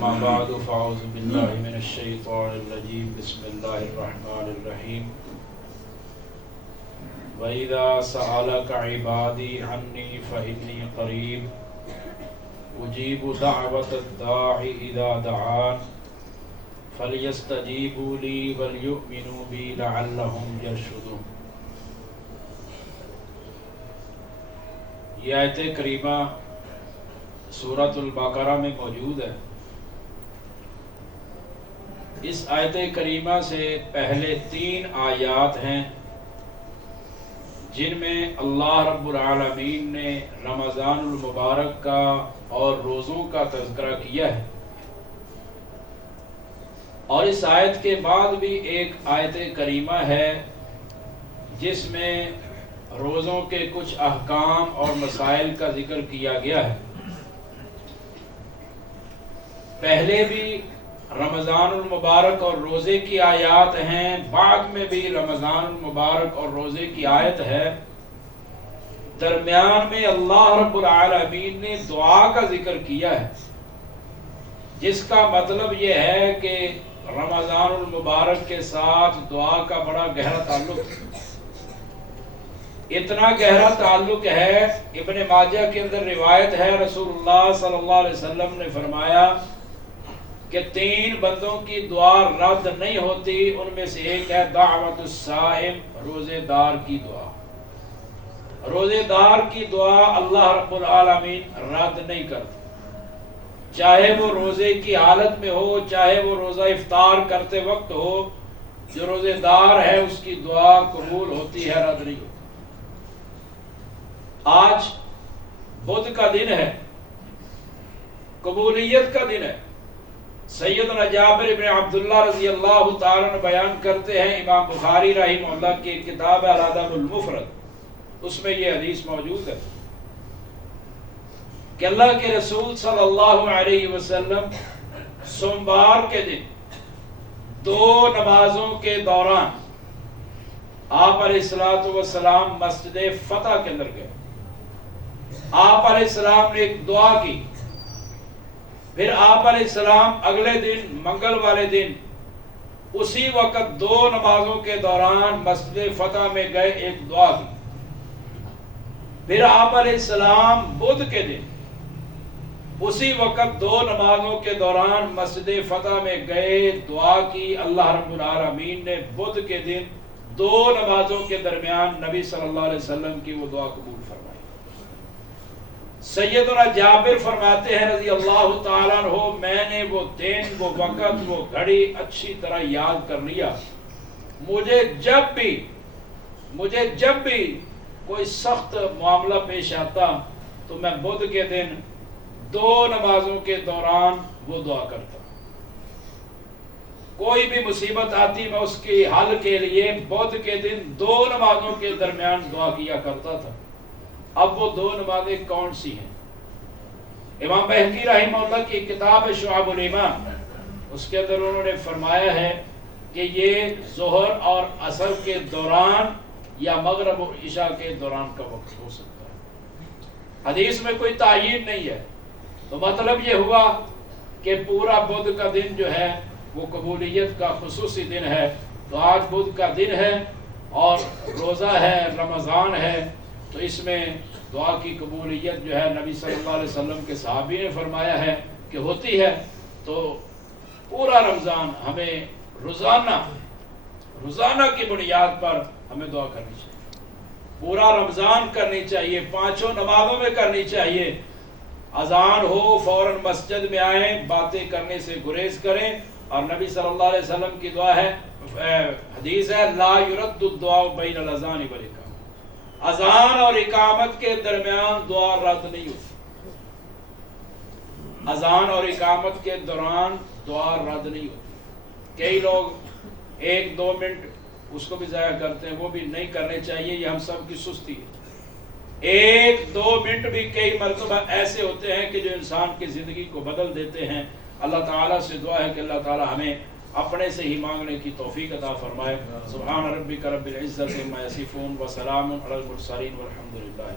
أما بعد فأعوذ بالله من الشيطان الرجيم بسم الله الرحمن الرحيم وإذا سألك عبادي عني فإني قريب أجيب دعوة الداع إذا دعان فليستجيبوا لي وليؤمنوا بي لعلهم يرشدون۔ یہ آیت کریمہ سورۃ البقرہ میں موجود ہے۔ اس آیت کریمہ سے پہلے 3 آیات ہیں جن میں اللہ رب العالمین نے رمضان المبارک کا اور روزوں کا تذکرہ کیا ہے، اور اس آیت کے بعد بھی ایک آیت کریمہ ہے جس میں روزوں کے کچھ احکام اور مسائل کا ذکر کیا گیا ہے۔ پہلے بھی رمضان المبارک اور روزے کی آیات ہیں، بعد میں بھی رمضان المبارک اور روزے کی آیت ہے، درمیان میں اللہ رب العالمین نے دعا کا ذکر کیا ہے، جس کا مطلب یہ ہے کہ رمضان المبارک کے ساتھ دعا کا بڑا گہرا تعلق ہے۔ اتنا گہرا تعلق ہے، ابن ماجہ کے اندر روایت ہے، رسول اللہ صلی اللہ علیہ وسلم نے فرمایا کہ 3 بندوں کی دعا رد نہیں ہوتی، ان میں سے ایک ہے دعوت الصائم، روزے دار کی دعا۔ روزے دار کی دعا اللہ رب العالمین رد نہیں کرتا، چاہے وہ روزے کی حالت میں ہو، چاہے وہ روزہ افطار کرتے وقت ہو، جو روزے دار ہے اس کی دعا قبول ہوتی ہے، رد نہیں ہوتی۔ آج بدھ کا دن ہے، قبولیت کا دن ہے۔ سیدنا جابر بن عبداللہ رضی اللہ تعالیٰ عنہ بیان کرتے ہیں، امام بخاری رحمہ اللہ کی کتاب ہے الادب المفرد، اس میں یہ حدیث موجود ہے کہ اللہ کے رسول صلی اللہ علیہ وسلم سوموار کے دن 2 نمازوں کے دوران آپ علیہ السلام مسجد فتح کے اندر گئے۔ آپ علیہ السلام نے ایک دعا کی، پھر آپ علیہ السلام اگلے دن منگل والے دن اسی وقت 2 نمازوں کے دوران مسجد فتح میں گئے، ایک دعا کی۔ پھر آپ علیہ السلام بدھ کے دن اسی وقت 2 نمازوں کے دوران مسجد فتح میں گئے، دعا کی۔ اللہ رب العالمین نے بدھ کے دن 2 نمازوں کے درمیان نبی صلی اللہ علیہ وسلم کی وہ دعا قبول فرمائی۔ سیدنا جابر فرماتے ہیں رضی اللہ تعالیٰ عنہ، میں نے وہ دن، وہ وقت، وہ گھڑی اچھی طرح یاد کر لیا۔ مجھے جب بھی کوئی سخت معاملہ پیش آتا تو میں بدھ کے دن 2 نمازوں کے دوران وہ دعا کرتا۔ کوئی بھی مصیبت آتی میں اس کے حل کے لیے بدھ کے دن 2 نمازوں کے درمیان دعا کیا کرتا تھا۔ اب وہ 2 نمازیں کون سی ہیں؟ امام بہقی رحمہ اللہ کی کتاب شعب الایمان، اس کے اندر انہوں نے فرمایا ہے کہ یہ ظہر اور عصر کے دوران یا مغرب اور عشاء کے دوران کا وقت ہو سکتا ہے۔ حدیث میں کوئی تعین نہیں ہے، تو مطلب یہ ہوا کہ پورا بدھ کا دن جو ہے وہ قبولیت کا خصوصی دن ہے۔ تو آج بدھ کا دن ہے اور روزہ ہے، رمضان ہے، تو اس میں دعا کی قبولیت جو ہے نبی صلی اللہ علیہ وسلم کے صحابی نے فرمایا ہے کہ ہوتی ہے۔ تو پورا رمضان ہمیں روزانہ کی بنیاد پر ہمیں دعا کرنی چاہیے، پورا رمضان کرنی چاہیے، 5 نمازوں میں کرنی چاہیے۔ اذان ہو فوراً مسجد میں آئیں، باتیں کرنے سے گریز کریں، اور نبی صلی اللہ علیہ وسلم کی دعا ہے، حدیث ہے لا یرد الدعاء بین الاذان والاقامہ، اذان اور اقامت کے درمیان دعا رد نہیں ہوتی۔ اذان اور اقامت کے دوران دعا رد نہیں ہوتی۔ کئی لوگ 1-2 منٹ اس کو بھی ضائع کرتے ہیں، وہ بھی نہیں کرنے چاہیے، یہ ہم سب کی سستی ہے۔ 1-2 منٹ بھی کئی مرتبہ ایسے ہوتے ہیں کہ جو انسان کی زندگی کو بدل دیتے ہیں۔ اللہ تعالیٰ سے دعا ہے کہ اللہ تعالیٰ ہمیں اپنے سے ہی مانگنے کی توفیق عطا فرمائے۔ سبحان ربک رب العزت عما یصفون وسلام علی المرسلین والحمد للہ۔